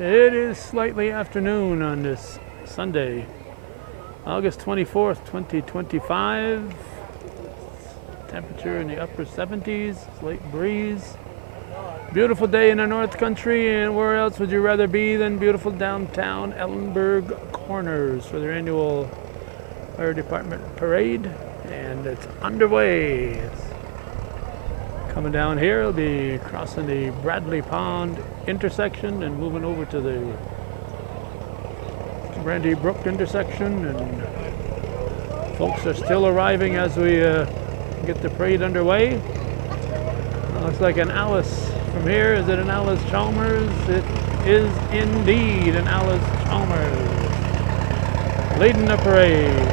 It is slightly afternoon on this Sunday, August 24th, 2025. Temperature in the upper 70s, slight breeze. Beautiful day in the North Country, and where else would you rather be than beautiful downtown Ellenburg Corners for their annual Fire Department Parade, and it's underway. It's coming down here. It'll be crossing the Bradley Pond intersection and moving over to the Brandy Brook intersection, and folks are still arriving as we get the parade underway. Looks like an Alice from here. Is it an Alice Chalmers? It is indeed an Alice Chalmers leading the parade,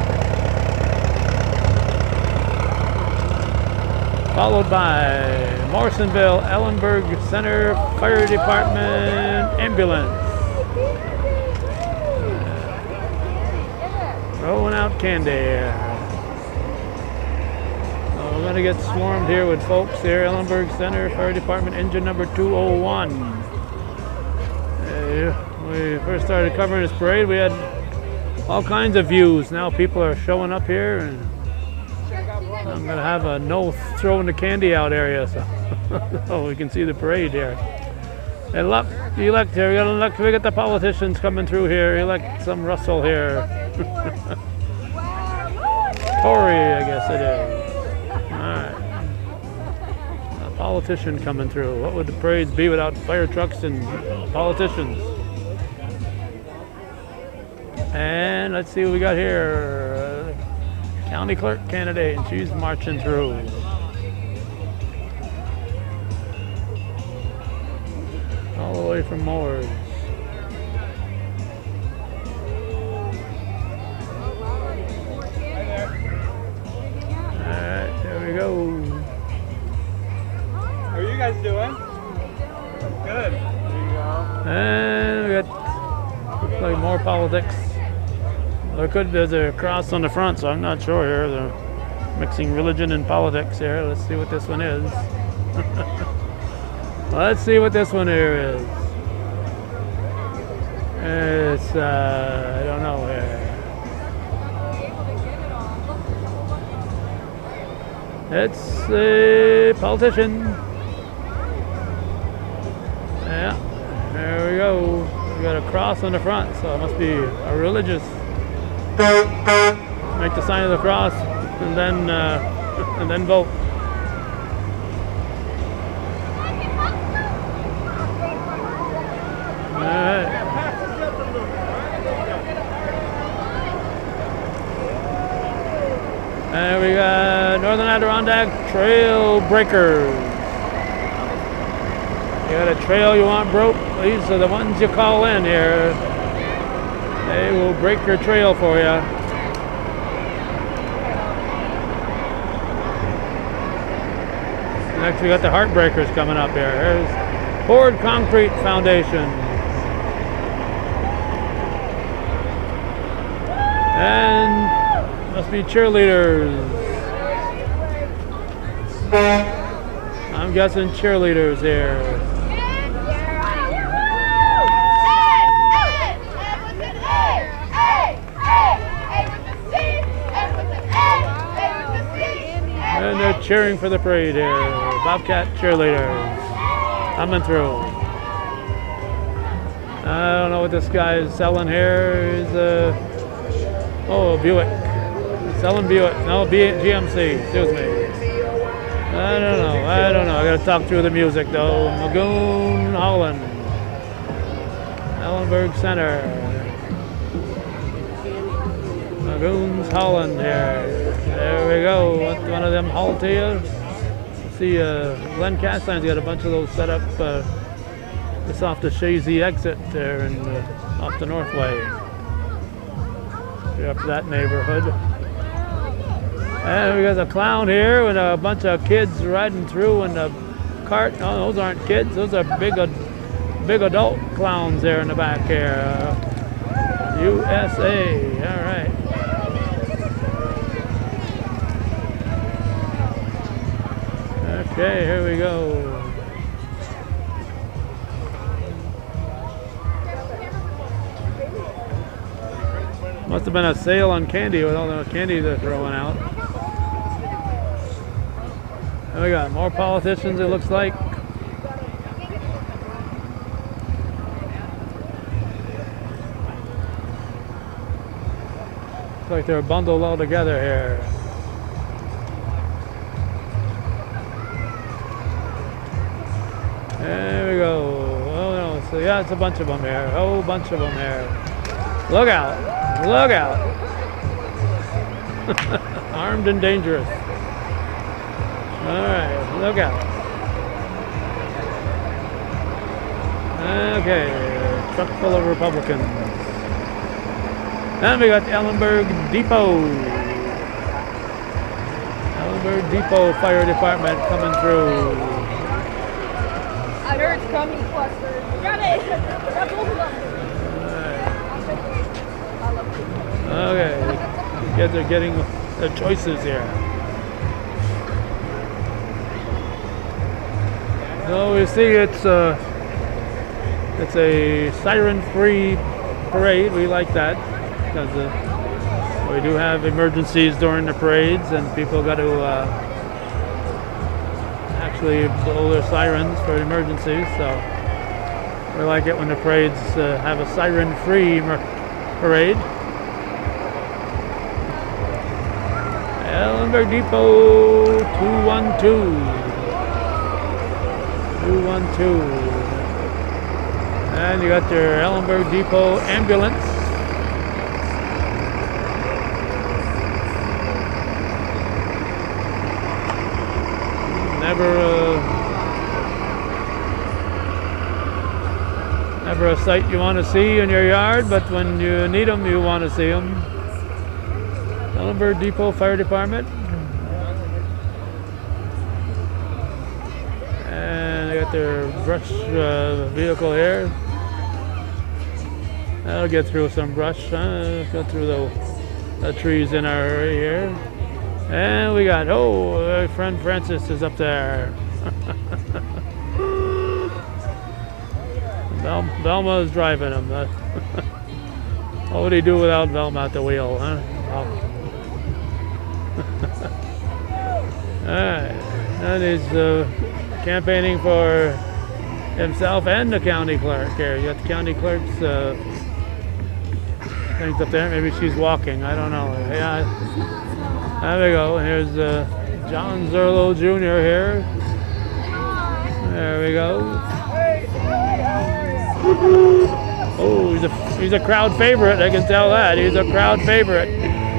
followed by Morrisonville Ellenburg Center Fire Department ambulance. Rolling out candy. We're going to get swarmed here with folks here. Ellenburg Center Fire Department engine number 201. When we first started covering this parade, we had all kinds of views. Now people are showing up here, and I'm going to have a no throwing the candy out area so we can see the parade here. Elect here. We got the politicians coming through here. Elect some Russell here. Tory, I guess it is. Alright. A politician coming through. What would the parades be without fire trucks and politicians? And let's see what we got here. County clerk candidate, and she's marching through. All the way from Moore's. Alright, there we go. How are you guys doing? Good. There you go. And we got, looks like more politics. There's a cross on the front, so I'm not sure here. They're mixing religion and politics here. Let's see what this one is. Let's see what this one here is. It's, I don't know here. It's a politician. Yeah, there we go. We got a cross on the front, so it must be a religious. Make the sign of the cross, and then vote. All right. And we got Northern Adirondack Trail Breakers. You got a trail you want broke? These are the ones you call in here. They will break your trail for you. Next we got the Heartbreakers coming up here. Here's Poured Concrete Foundation. And must be cheerleaders. I'm guessing cheerleaders here. And they're cheering for the parade here. Bobcat cheerleaders coming through. I don't know what this guy is selling here. He's a Buick. He's selling Buick. No, GMC. Excuse me. I don't know. I gotta talk through the music though. Magoon Holland. Ellenburg Center. Magoons Holland here. There we go. One of them haul to you. See, Glenn Castine's got a bunch of those set up just off the Shazy exit there and off the Northway. You're up to that neighborhood. And we got a clown here with a bunch of kids riding through in the cart. No, those aren't kids. Those are big adult clowns there in the back here. USA. All right. Okay, here we go. Must have been a sale on candy with all the candy they're throwing out. And we got more politicians, it looks like. Looks like they're bundled all together here. There we go. Oh no, so yeah, it's a bunch of them here. A whole bunch of them here. Look out! Look out! Armed and dangerous. Alright, look out. Okay, truck full of Republicans. And we got the Ellenburg Depot. Ellenburg Depot Fire Department coming through. I heard it's coming cluster. Got it! Got both of them. Okay, kids are getting the choices here. So we see it's a siren-free parade. We like that because we do have emergencies during the parades, and people got to actually blow their sirens for emergencies. So we like it when the parades have a siren-free parade. Ellenburg Depot 212. 212. And you got your Ellenburg Depot ambulance. Never a sight you want to see in your yard, but when you need them, you want to see them. Ellenburg Depot Fire Department. And they got their brush vehicle here. That'll get through some brush. Go through the trees in our area here. And we got, our friend Francis is up there. Velma is driving him. What would he do without Velma at the wheel, huh? Alright, and he's campaigning for himself and the county clerk here. You got the county clerk's things up there. Maybe she's walking, I don't know. Yeah, there we go. Here's John Zerlo Jr. here. There we go. Oh, he's a crowd favorite, I can tell that. He's a crowd favorite.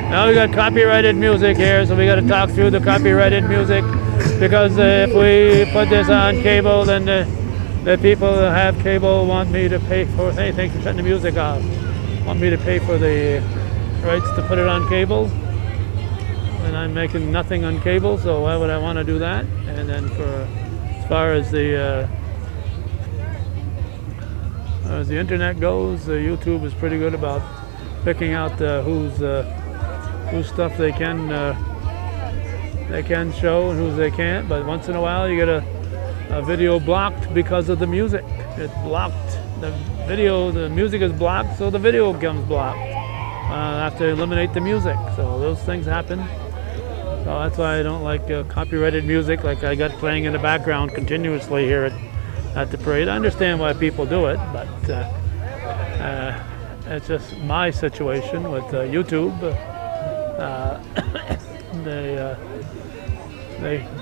Now we got copyrighted music here, so we got to talk through the copyrighted music, because if we put this on cable, then the people that have cable want me to pay for. Hey, thanks for shutting the music off. Want me to pay for the rights to put it on cable, and I'm making nothing on cable, so why would I want to do that? And then as far as the internet goes, YouTube is pretty good about picking out whose stuff they can show and whose they can't. But once in a while, you get a video blocked because of the music. It's blocked. The music is blocked, so the video becomes blocked. I have to eliminate the music. So those things happen. So that's why I don't like copyrighted music like I got playing in the background continuously here at the parade. I understand why people do it, but it's just my situation with YouTube.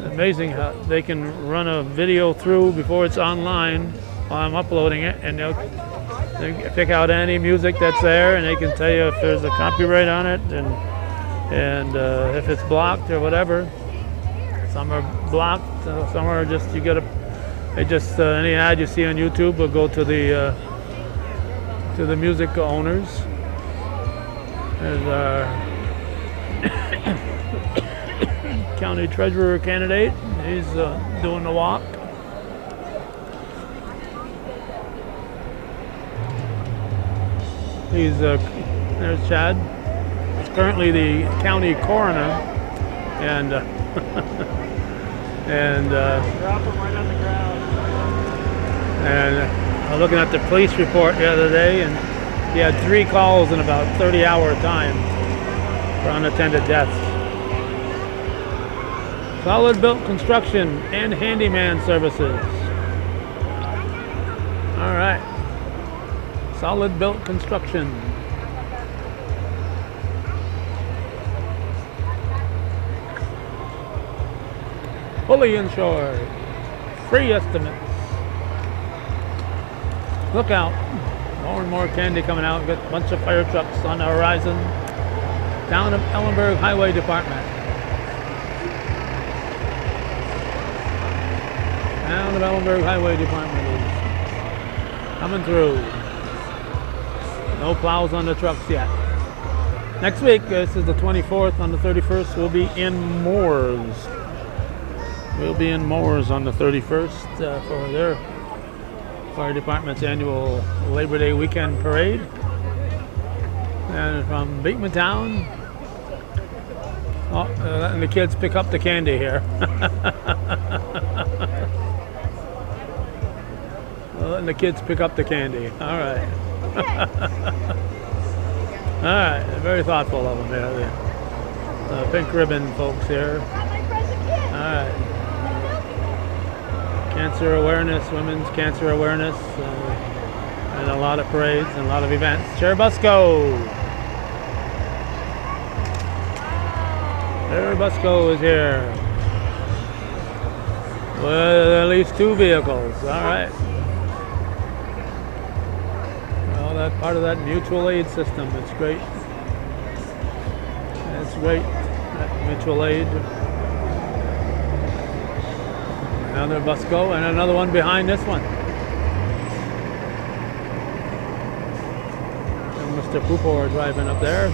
Amazing how they can run a video through before it's online while I'm uploading it, and they pick out any music that's there, and they can tell you if there's a copyright on it, and if it's blocked or whatever. Some are blocked, some are just any ad you see on YouTube will go to the music owners. There's our county treasurer candidate. He's doing the walk. There's Chad. He's currently the county coroner, and Drop him right on the ground. and I was looking at the police report the other day, and He had 3 calls in about 30-hour time for unattended deaths. Solid built construction and handyman services. All right. Solid built construction. Fully insured. Free estimates. Look out. More and more candy coming out. Got a bunch of fire trucks on the horizon. Town of Ellenburg Highway Department. Town of Ellenburg Highway Department is coming through. No plows on the trucks yet. Next week, this is the 24th. On the 31st, we'll be in Moores. We'll be in Moores on the 31st for their fire department's annual Labor Day weekend parade. And from Beekmantown, letting the kids pick up the candy here. Letting the kids pick up the candy. All right. All right. Very thoughtful of them there. The pink ribbon folks here. All right. Cancer awareness, women's cancer awareness, and a lot of parades and a lot of events. Cheerleaders. Cheerleaders is here with at least 2 vehicles. All right. Well, that's part of that mutual aid system. It's great. It's great. That mutual aid. Another Busco and another one behind this one. And Mr. Pooper driving up there.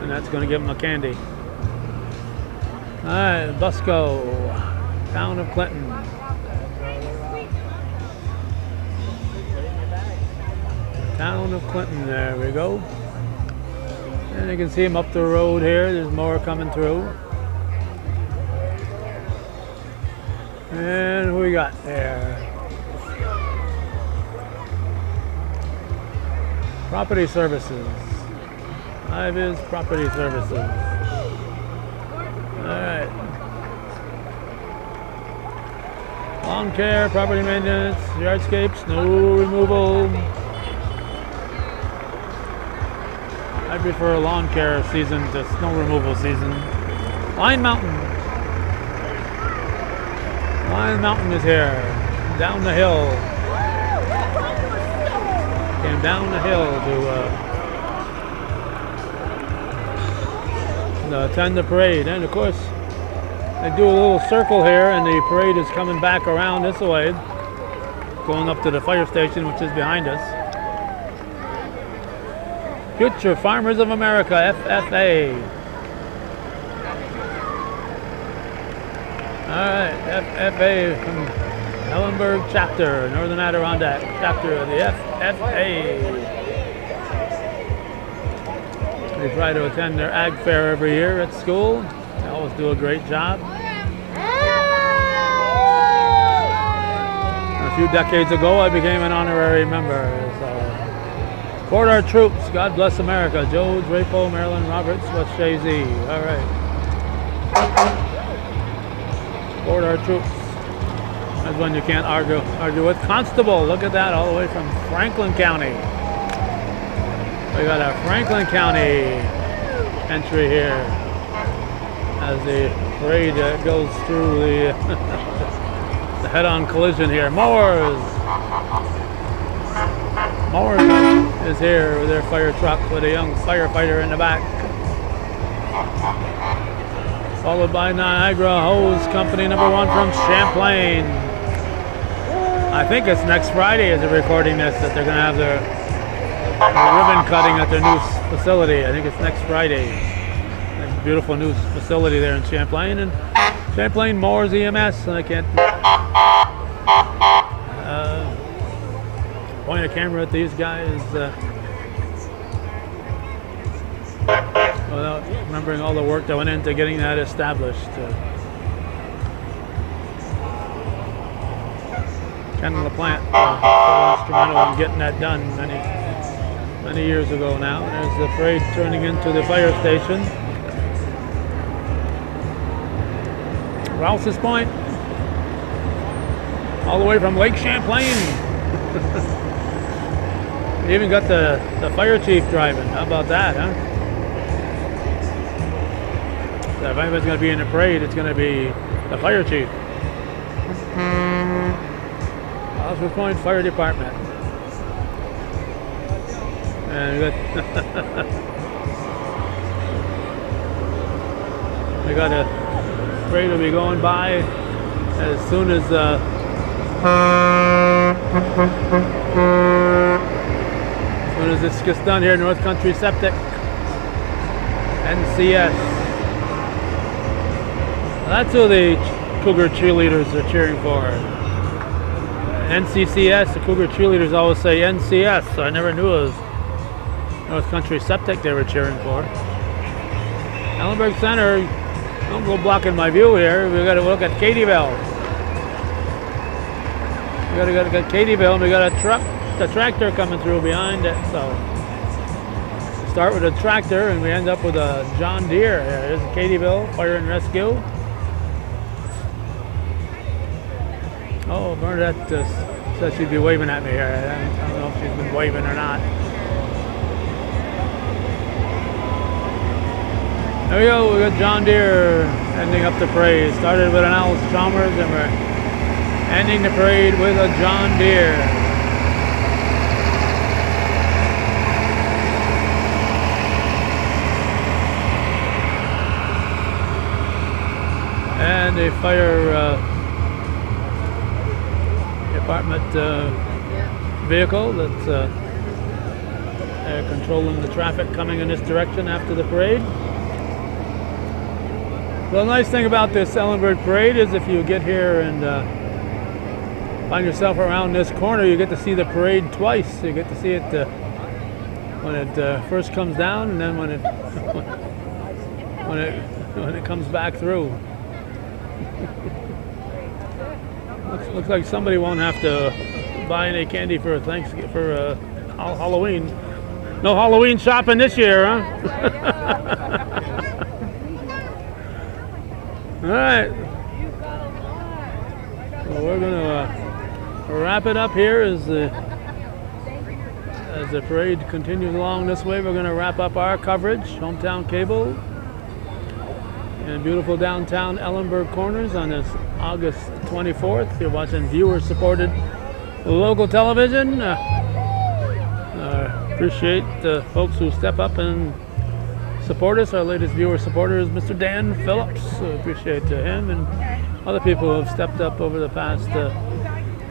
And that's going to give him a candy. All right, Busco, town of Clinton. Town of Clinton, there we go. And you can see him up the road here. There's more coming through. And who we got there? Property Services. Ivis Property Services. All right. Lawn care, property maintenance, yardscapes, snow removal. I prefer lawn care season to snow removal season. Line Mountain. Line Mountain is here. Down the hill. Came down the hill to attend the parade. And of course, they do a little circle here, and the parade is coming back around this way, going up to the fire station, which is behind us. Future Farmers of America, FFA. All right, FFA from Ellenburg chapter, Northern Adirondack chapter of the FFA. They try to attend their ag fair every year at school. They always do a great job. A few decades ago, I became an honorary member. So, support our troops. God bless America. Joe Drapo, Marilyn Roberts, West Shazy. All right. Support our troops. That's one you can't argue with. Constable, look at that, all the way from Franklin County. We got a Franklin County entry here as the parade goes through the, the head-on collision here. Moores is here with their fire truck with a young firefighter in the back. Followed by Niagara Hose Company #1 from Champlain. I think it's next Friday as they're recording this that they're going to have their ribbon cutting at their new facility. I think it's next Friday. There's a beautiful new facility there in Champlain. And Champlain Moores EMS. And I can't point a camera at these guys without remembering all the work that went into getting that established. Ken LaPlante, so instrumental in getting that done many years ago now. And there's the parade turning into the fire station. Rouse's Point, all the way from Lake Champlain. You even got the fire chief driving. How about that, huh? So if anybody's going to be in the parade, it's going to be the fire chief. Rouse's Point Fire Department. And we got a parade will be going by as soon as this gets done here. North Country Septic, NCS. That's who the Cougar cheerleaders are cheering for. NCCS, the Cougar cheerleaders always say NCS, so I never knew it was North Country Septic they were cheering for. Ellenburg Center, don't go blocking my view here. We got to look at Katie'ville. We got to go to Katie'ville, and we got the tractor coming through behind it. So start with a tractor, and we end up with a John Deere. There's Katie'ville Fire and Rescue. Oh, Bernadette said she'd be waving at me here. I don't know if she's been waving or not. There we go, we got John Deere ending up the parade. Started with an Alice Chalmers, and we're ending the parade with a John Deere. And a fire department vehicle that's controlling the traffic coming in this direction after the parade. The nice thing about this Ellenburg Parade is if you get here and find yourself around this corner, you get to see the parade twice. You get to see it when it first comes down, and then when it comes back through. Looks like somebody won't have to buy any candy for Halloween. No Halloween shopping this year, huh? All right. Well, we're going to wrap it up here as the parade continues along this way. We're going to wrap up our coverage. Hometown Cable in beautiful downtown Ellenburg Corners on this August 24th. You're watching viewer-supported local television. Appreciate the folks who step up and support us. Our latest viewer supporter is Mr. Dan Phillips. So appreciate him and other people who have stepped up over the past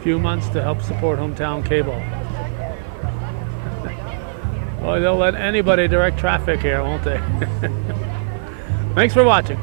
few months to help support Hometown Cable. Well, they'll let anybody direct traffic here, won't they? Thanks for watching.